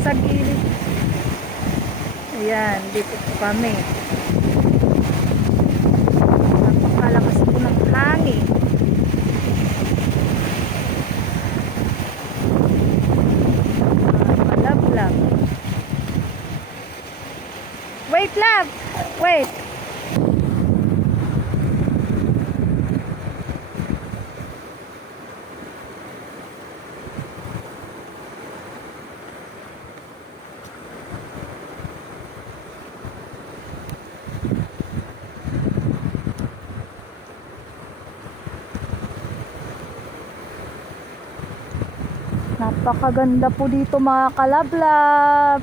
sa gilid. Ayan, dito po kami. Napakalakas po ng hangin. Malablag. Wait, love. Wait. Napakaganda po dito mga kalablab.